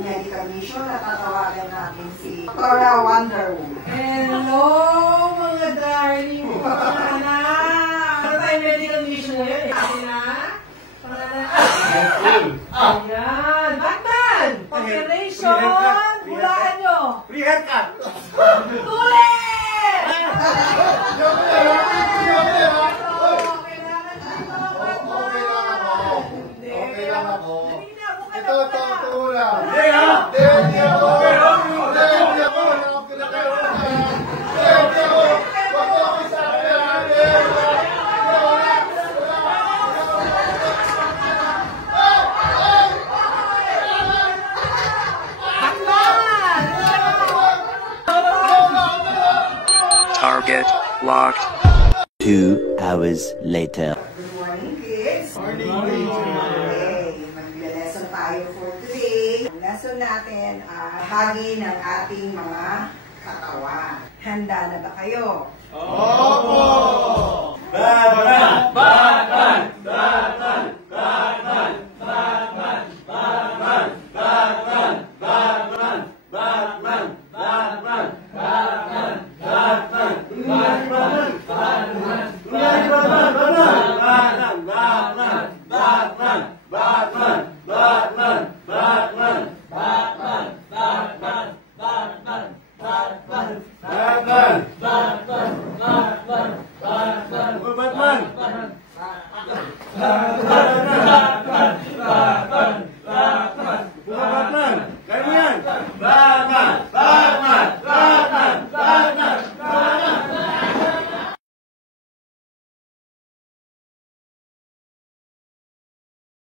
medical mission na tatawagan natin si Tora Wonder Woman. Hello, mga darling! Mga anak! Ano tayo medical mission ngayon? Kasi na? Mga anak! Ayan! Batman! Operation! Hulaan nyo! Free haircut! Tulit! Okay lang ako. Ito lang. Hindi ako. Target locked. 2 hours later. Good morning, kids. Morning. Okay, magla-lesson tayo for today. Ang lesson natin ay bahagi ng ating mga katawan. Handa na ba kayo? Opo! Batman!